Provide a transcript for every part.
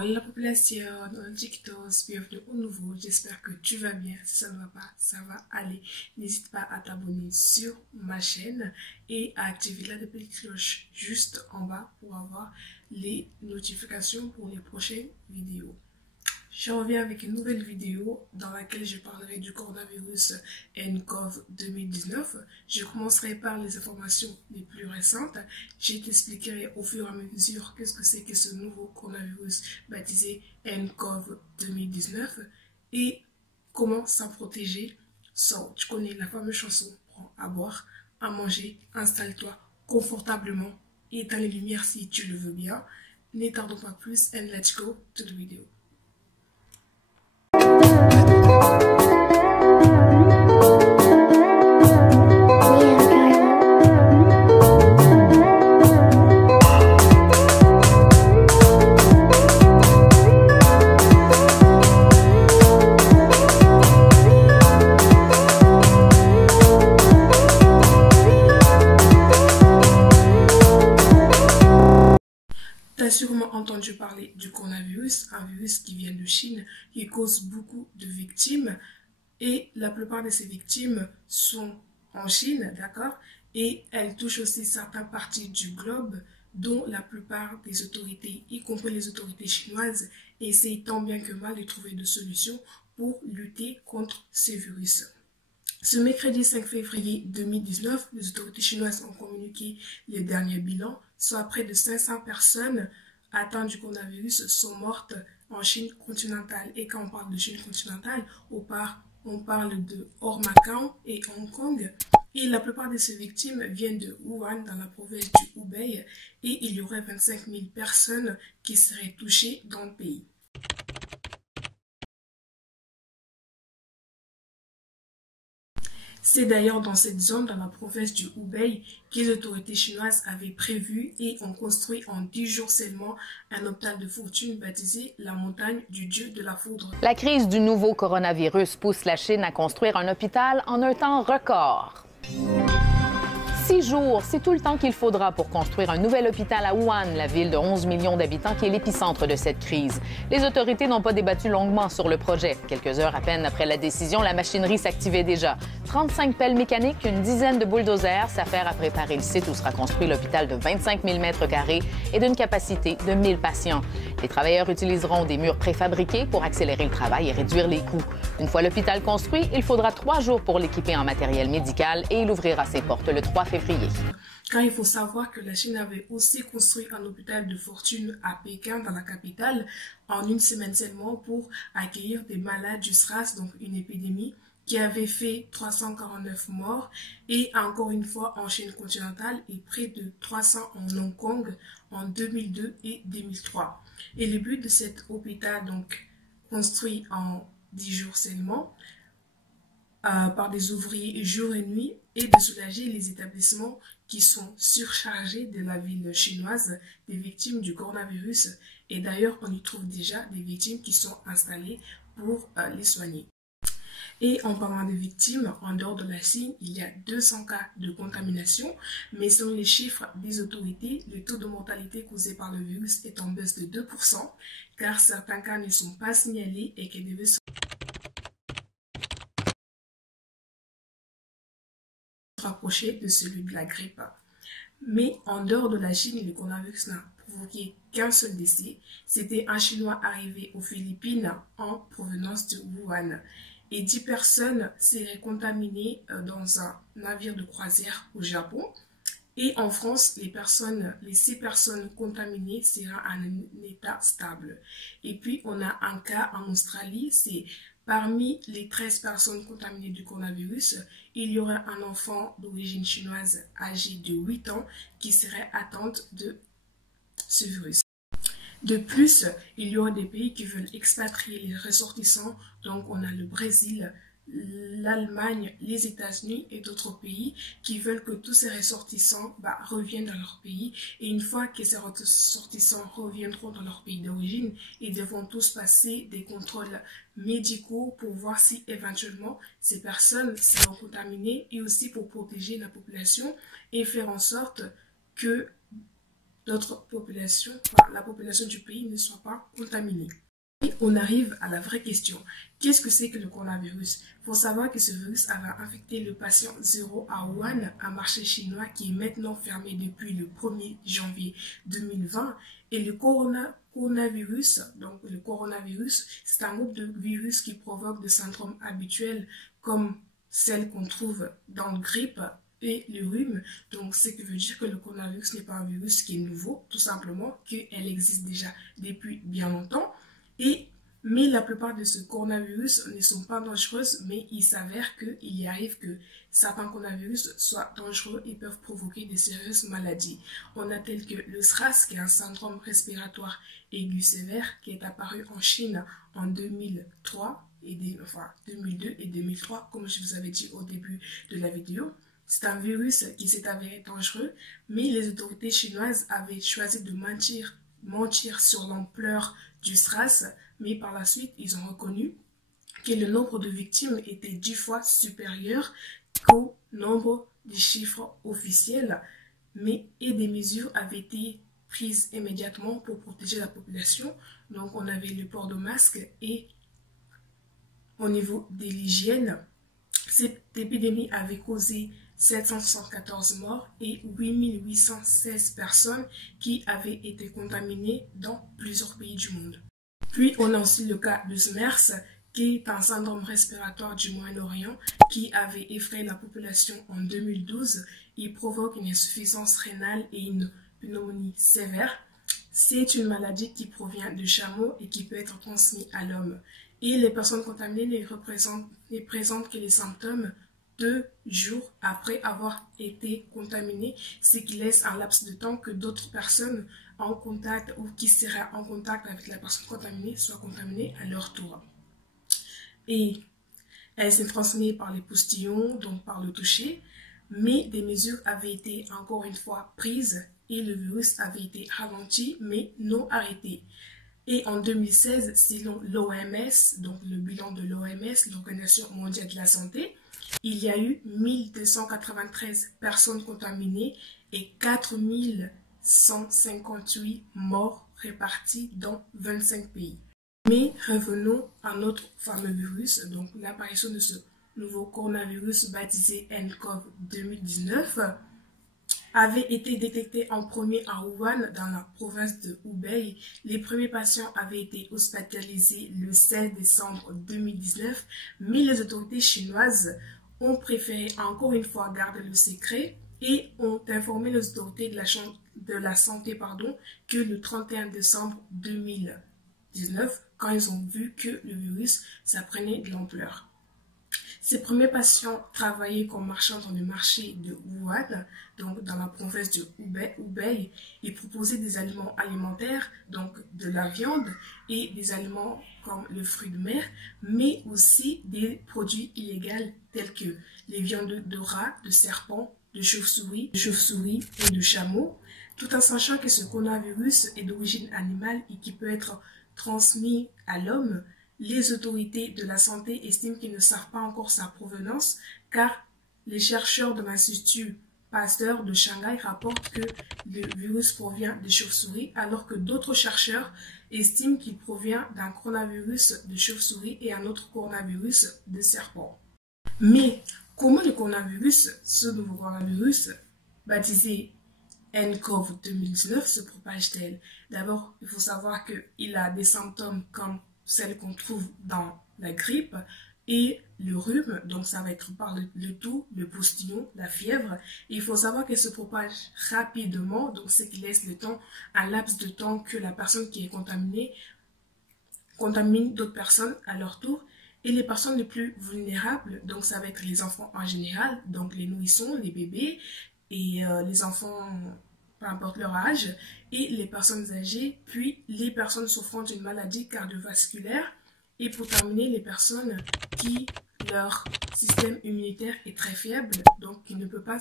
Hola la population, TikTok, bienvenue au nouveau, j'espère que tu vas bien, si ça ne va pas, ça va aller. N'hésite pas à t'abonner sur ma chaîne et à activer la petite cloche juste en bas pour avoir les notifications pour les prochaines vidéos. Je reviens avec une nouvelle vidéo dans laquelle je parlerai du coronavirus nCoV 2019. Je commencerai par les informations les plus récentes. Je t'expliquerai au fur et à mesure qu'est-ce que c'est que ce nouveau coronavirus baptisé nCoV 2019 et comment s'en protéger. Tu connais la fameuse chanson, prends à boire, à manger, installe-toi confortablement et éteins les lumières si tu le veux bien. Ne tardons pas plus and let's go to the video. Tu as sûrement entendu parler du coronavirus, un virus qui vient de Chine, qui cause beaucoup de victimes. Et la plupart de ces victimes sont en Chine, d'accord? Et elles touchent aussi certaines parties du globe, dont la plupart des autorités, y compris les autorités chinoises, essayent tant bien que mal de trouver des solutions pour lutter contre ces virus. Ce mercredi 5 février 2019, les autorités chinoises ont communiqué les derniers bilans, soit près de 500 personnes atteintes du coronavirus sont mortes en Chine continentale. Et quand on parle de Chine continentale, on parle de Macao et Hong Kong. Et la plupart de ces victimes viennent de Wuhan, dans la province du Hubei, et il y aurait 25 000 personnes qui seraient touchées dans le pays. C'est d'ailleurs dans cette zone, dans la province du Hubei, que les autorités chinoises avaient prévu et ont construit en 10 jours seulement un hôpital de fortune baptisé la montagne du dieu de la foudre. La crise du nouveau coronavirus pousse la Chine à construire un hôpital en un temps record. 6 jours, c'est tout le temps qu'il faudra pour construire un nouvel hôpital à Wuhan, la ville de 11 millions d'habitants qui est l'épicentre de cette crise. Les autorités n'ont pas débattu longuement sur le projet. Quelques heures à peine après la décision, la machinerie s'activait déjà. 35 pelles mécaniques, une dizaine de bulldozers s'affairent à préparer le site où sera construit l'hôpital de 25 000 mètres carrés et d'une capacité de 1000 patients. Les travailleurs utiliseront des murs préfabriqués pour accélérer le travail et réduire les coûts. Une fois l'hôpital construit, il faudra 3 jours pour l'équiper en matériel médical et il ouvrira ses portes le 3 février. Car il faut savoir que la Chine avait aussi construit un hôpital de fortune à Pékin, dans la capitale, en une semaine seulement pour accueillir des malades du SRAS, donc une épidémie qui avait fait 349 morts, et encore une fois en Chine continentale et près de 300 en Hong Kong en 2002 et 2003. Et le but de cet hôpital, donc construit en 10 jours seulement, par des ouvriers jour et nuit, et de soulager les établissements qui sont surchargés de la ville chinoise des victimes du coronavirus. Et d'ailleurs, on y trouve déjà des victimes qui sont installées pour les soigner. Et en parlant de victimes, en dehors de la Chine, il y a 200 cas de contamination, mais selon les chiffres des autorités, le taux de mortalité causé par le virus est en baisse de 2%, car certains cas ne sont pas signalés et qui devaient se rapprocher de celui de la grippe. Mais en dehors de la Chine, le coronavirus n'a provoqué qu'un seul décès. C'était un Chinois arrivé aux Philippines en provenance de Wuhan. Et 10 personnes seraient contaminées dans un navire de croisière au Japon. Et en France, les 6 personnes contaminées seraient en un état stable. Et puis, on a un cas en Australie, c'est parmi les 13 personnes contaminées du coronavirus, il y aurait un enfant d'origine chinoise âgé de 8 ans qui serait atteinte de ce virus. De plus, il y aura des pays qui veulent expatrier les ressortissants, donc on a le Brésil, l'Allemagne, les États-Unis et d'autres pays qui veulent que tous ces ressortissants reviennent dans leur pays. Et une fois que ces ressortissants reviendront dans leur pays d'origine, ils devront tous passer des contrôles médicaux pour voir si éventuellement ces personnes seront contaminées et aussi pour protéger la population et faire en sorte que d'autres populations, la population du pays ne soit pas contaminée. Et on arrive à la vraie question. Qu'est-ce que c'est que le coronavirus? Il faut savoir que ce virus avait infecté le patient 0 à Wuhan, un marché chinois qui est maintenant fermé depuis le 1er janvier 2020. Et le coronavirus, c'est un groupe de virus qui provoque des syndromes habituels comme celles qu'on trouve dans le grippe et le rhume. Donc, ce qui veut dire que le coronavirus n'est pas un virus qui est nouveau, tout simplement qu'elle existe déjà depuis bien longtemps. Mais la plupart de ces coronavirus ne sont pas dangereuses, mais il s'avère qu'il y arrive que certains coronavirus soient dangereux et peuvent provoquer des sérieuses maladies. On a tel que le SRAS, qui est un syndrome respiratoire aigu sévère, qui est apparu en Chine en 2003, 2002 et 2003, comme je vous avais dit au début de la vidéo. C'est un virus qui s'est avéré dangereux, mais les autorités chinoises avaient choisi de mentir sur l'ampleur du SRAS, mais par la suite, ils ont reconnu que le nombre de victimes était 10 fois supérieur au nombre des chiffres officiels, et des mesures avaient été prises immédiatement pour protéger la population. Donc, on avait le port de masque et au niveau de l'hygiène, cette épidémie avait causé 774 morts et 8816 personnes qui avaient été contaminées dans plusieurs pays du monde. Puis, on a aussi le cas de SMERS, qui est un syndrome respiratoire du Moyen-Orient qui avait effrayé la population en 2012. Il provoque une insuffisance rénale et une pneumonie sévère. C'est une maladie qui provient du chameau et qui peut être transmise à l'homme. Et les personnes contaminées ne présentent que les symptômes 2 jours après avoir été contaminées, ce qui laisse un laps de temps que d'autres personnes en contact ou qui seraient en contact avec la personne contaminée soient contaminées à leur tour. Et elle s'est transmise par les postillons, donc par le toucher, mais des mesures avaient été encore une fois prises et le virus avait été ralenti mais non arrêté. Et en 2016, selon l'OMS, donc le bilan de l'OMS, l'Organisation mondiale de la santé, il y a eu 1293 personnes contaminées et 4158 morts répartis dans 25 pays. Mais revenons à notre fameux virus, donc l'apparition de ce nouveau coronavirus baptisé nCoV 2019 avait été détecté en premier à Wuhan, dans la province de Hubei. Les premiers patients avaient été hospitalisés le 16 décembre 2019, mais les autorités chinoises ont préféré encore une fois garder le secret et ont informé les autorités de la santé que le 31 décembre 2019, quand ils ont vu que le virus, ça prenait de l'ampleur. Ces premiers patients travaillaient comme marchands dans le marché de Wuhan, donc dans la province de Hubei. Ils proposaient des aliments alimentaires, donc de la viande et des aliments comme le fruit de mer, mais aussi des produits illégaux tels que les viandes de rats, de serpents, de chauves-souris et de chameaux, tout en sachant que ce coronavirus est d'origine animale et qui peut être transmis à l'homme. Les autorités de la santé estiment qu'ils ne savent pas encore sa provenance car les chercheurs de l'Institut Pasteur de Shanghai rapportent que le virus provient des chauves-souris alors que d'autres chercheurs estiment qu'il provient d'un coronavirus de chauve-souris et un autre coronavirus de serpent. Mais comment le coronavirus, ce nouveau coronavirus baptisé nCoV 2019 se propage-t-il? D'abord, il faut savoir qu'il a des symptômes comme celles qu'on trouve dans la grippe et le rhume, donc ça va être par le toux, le postillon, la fièvre. Et il faut savoir qu'elle se propage rapidement, donc ce qui laisse le temps, un laps de temps que la personne qui est contaminée contamine d'autres personnes à leur tour. Et les personnes les plus vulnérables, donc ça va être les enfants en général, donc les nourrissons, les bébés et les enfants, peu importe leur âge, et les personnes âgées, puis les personnes souffrant d'une maladie cardiovasculaire, et pour terminer, les personnes qui, leur système immunitaire est très faible, donc qui ne peuvent pas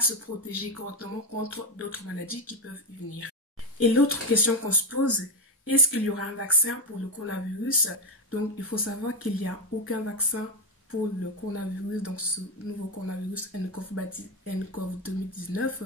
se protéger correctement contre d'autres maladies qui peuvent y venir. Et l'autre question qu'on se pose, est-ce qu'il y aura un vaccin pour le coronavirus? Donc, il faut savoir qu'il n'y a aucun vaccin pour le coronavirus, donc ce nouveau coronavirus nCoV 2019.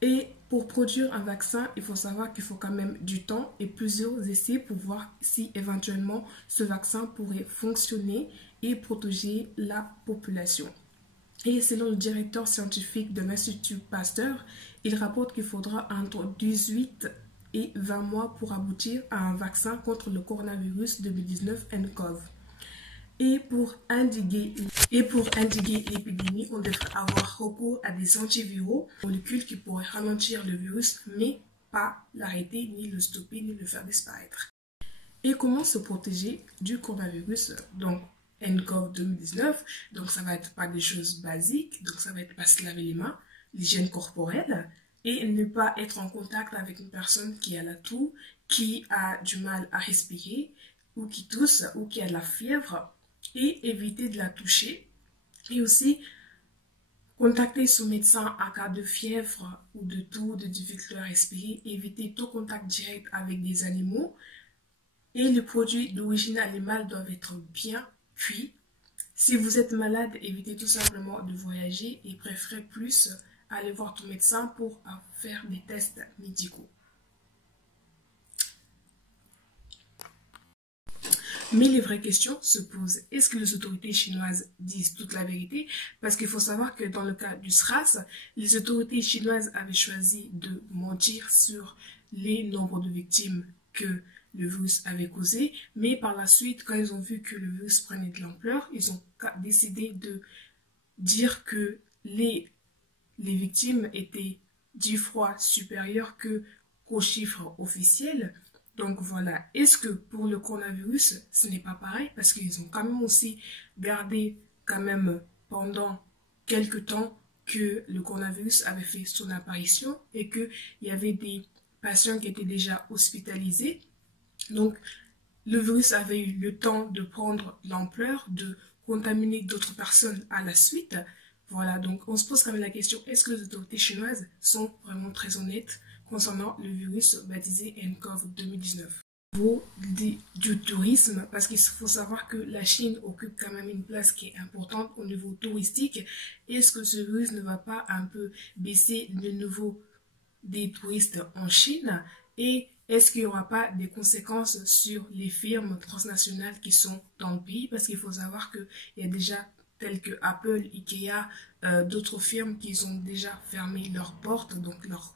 Et pour produire un vaccin, il faut savoir qu'il faut quand même du temps et plusieurs essais pour voir si éventuellement ce vaccin pourrait fonctionner et protéger la population. Et selon le directeur scientifique de l'Institut Pasteur, il rapporte qu'il faudra entre 18 et 20 mois pour aboutir à un vaccin contre le coronavirus 2019 nCoV. Et pour endiguer l'épidémie, on devrait avoir recours à des antiviraux, molécules qui pourraient ralentir le virus, mais pas l'arrêter, ni le stopper, ni le faire disparaître. Et comment se protéger du coronavirus, donc nCoV 2019, donc ça va être pas des choses basiques, donc ça va être pas se laver les mains, l'hygiène corporelle, et ne pas être en contact avec une personne qui a la toux, qui a du mal à respirer, ou qui tousse, ou qui a de la fièvre, et éviter de la toucher. Et aussi, contacter son médecin en cas de fièvre ou de toux, de difficulté à respirer, éviter tout contact direct avec des animaux. Et les produits d'origine animale doivent être bien cuits. Si vous êtes malade, évitez tout simplement de voyager et préférez plus aller voir ton médecin pour faire des tests médicaux. Mais les vraies questions se posent. Est-ce que les autorités chinoises disent toute la vérité? Parce qu'il faut savoir que dans le cas du SRAS, les autorités chinoises avaient choisi de mentir sur les nombres de victimes que le virus avait causé. Mais par la suite, quand ils ont vu que le virus prenait de l'ampleur, ils ont décidé de dire que les victimes étaient 10 fois supérieures qu'aux chiffres officiels. Donc voilà, est-ce que pour le coronavirus, ce n'est pas pareil? Parce qu'ils ont quand même aussi gardé quand même pendant quelques temps que le coronavirus avait fait son apparition et qu'il y avait des patients qui étaient déjà hospitalisés. Donc le virus avait eu le temps de prendre l'ampleur, de contaminer d'autres personnes à la suite. Voilà, donc on se pose quand même la question, est-ce que les autorités chinoises sont vraiment très honnêtes concernant le virus baptisé nCoV 2019. Au niveau du tourisme, parce qu'il faut savoir que la Chine occupe quand même une place qui est importante au niveau touristique. Est-ce que ce virus ne va pas un peu baisser le niveau des touristes en Chine? Et est-ce qu'il n'y aura pas des conséquences sur les firmes transnationales qui sont dans le pays? Parce qu'il faut savoir qu'il y a déjà tels que Apple, Ikea, d'autres firmes qui ont déjà fermé leurs portes, donc leurs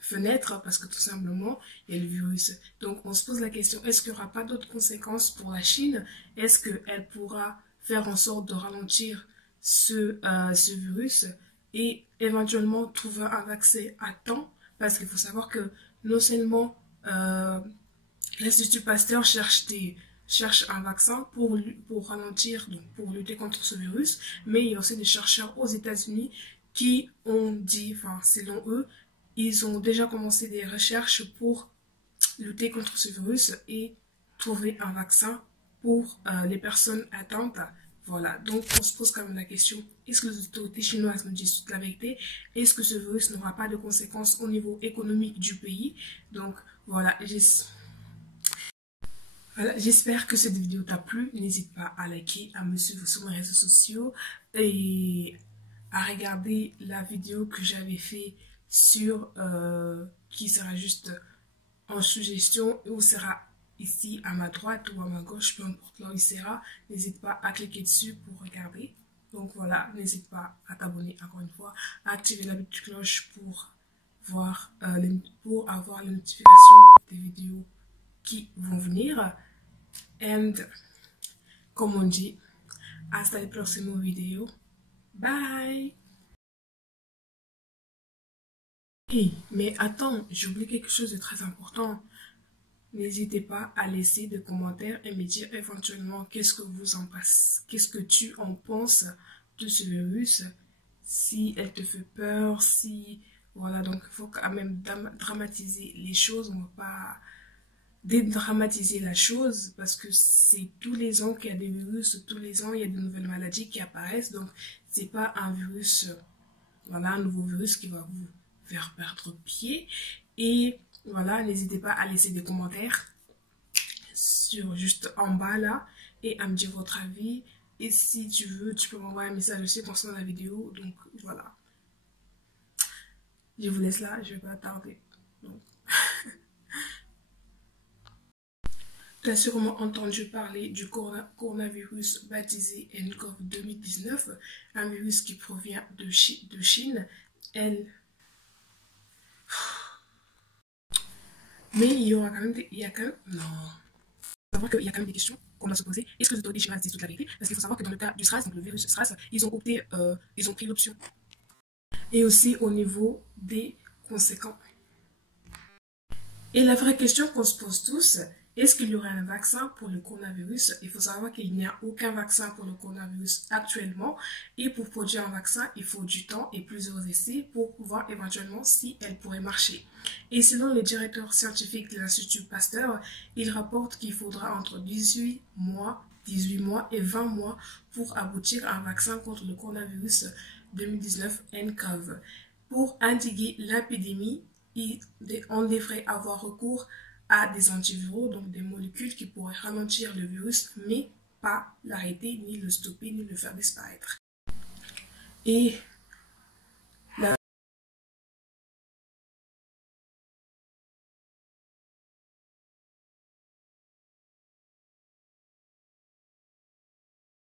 fenêtres, parce que tout simplement, il y a le virus. Donc, on se pose la question, est-ce qu'il n'y aura pas d'autres conséquences pour la Chine? Est-ce qu'elle pourra faire en sorte de ralentir ce virus et éventuellement trouver un vaccin à temps? Parce qu'il faut savoir que non seulement l'Institut Pasteur cherche un vaccin pour ralentir, donc pour lutter contre ce virus, mais il y a aussi des chercheurs aux États-Unis qui ont dit, enfin selon eux, ils ont déjà commencé des recherches pour lutter contre ce virus et trouver un vaccin pour les personnes atteintes. Voilà, donc on se pose quand même la question, est-ce que les autorités chinoises nous disent toute la vérité? Est-ce que ce virus n'aura pas de conséquences au niveau économique du pays? Donc voilà, j'espère que cette vidéo t'a plu. N'hésite pas à liker, à me suivre sur mes réseaux sociaux et à regarder la vidéo que j'avais fait sur qui sera juste en suggestion ou sera ici à ma droite ou à ma gauche, peu importe là où il sera. N'hésite pas à cliquer dessus pour regarder. Donc voilà, n'hésite pas à t'abonner encore une fois, à activer la petite cloche pour avoir les notifications des vidéos qui vont venir. And comme on dit, hasta el próximo video. Bye! Hey, mais attends, j'ai oublié quelque chose de très important. N'hésitez pas à laisser des commentaires et me dire éventuellement qu'est-ce que vous en pensez, qu'est-ce que tu en penses de ce virus, si elle te fait peur, si... Voilà, donc il faut quand même dramatiser les choses, on ne va pas dédramatiser la chose parce que c'est tous les ans qu'il y a des virus, tous les ans il y a de nouvelles maladies qui apparaissent, donc c'est pas un virus, voilà, un nouveau virus qui va vous faire perdre pied. Et voilà, n'hésitez pas à laisser des commentaires sur juste en bas là et à me dire votre avis. Et si tu veux, tu peux m'envoyer un message aussi concernant la vidéo. Donc voilà. Je vous laisse là, je ne vais pas tarder. Donc. Tu as sûrement entendu parler du coronavirus baptisé nCoV 2019, un virus qui provient de Chine. Mais il y aura quand même des... Il y a quand même... Non. Il faut savoir qu'il y a quand même des questions qu'on doit se poser. Est-ce que les autorités chinoises disent toute la vérité? Parce qu'il faut savoir que dans le cas du SRAS, donc le virus SRAS, ils ont pris l'option. Et aussi au niveau des conséquences. Et la vraie question qu'on se pose tous, est-ce qu'il y aurait un vaccin pour le coronavirus? Il faut savoir qu'il n'y a aucun vaccin pour le coronavirus actuellement. Et pour produire un vaccin, il faut du temps et plusieurs essais pour voir éventuellement si elle pourrait marcher. Et selon le directeur scientifique de l'Institut Pasteur, il rapporte qu'il faudra entre 18 mois et 20 mois pour aboutir à un vaccin contre le coronavirus 2019 nCoV. Pour endiguer l'épidémie, on devrait avoir recours à des antiviraux, donc des molécules qui pourraient ralentir le virus, mais pas l'arrêter, ni le stopper, ni le faire disparaître. Et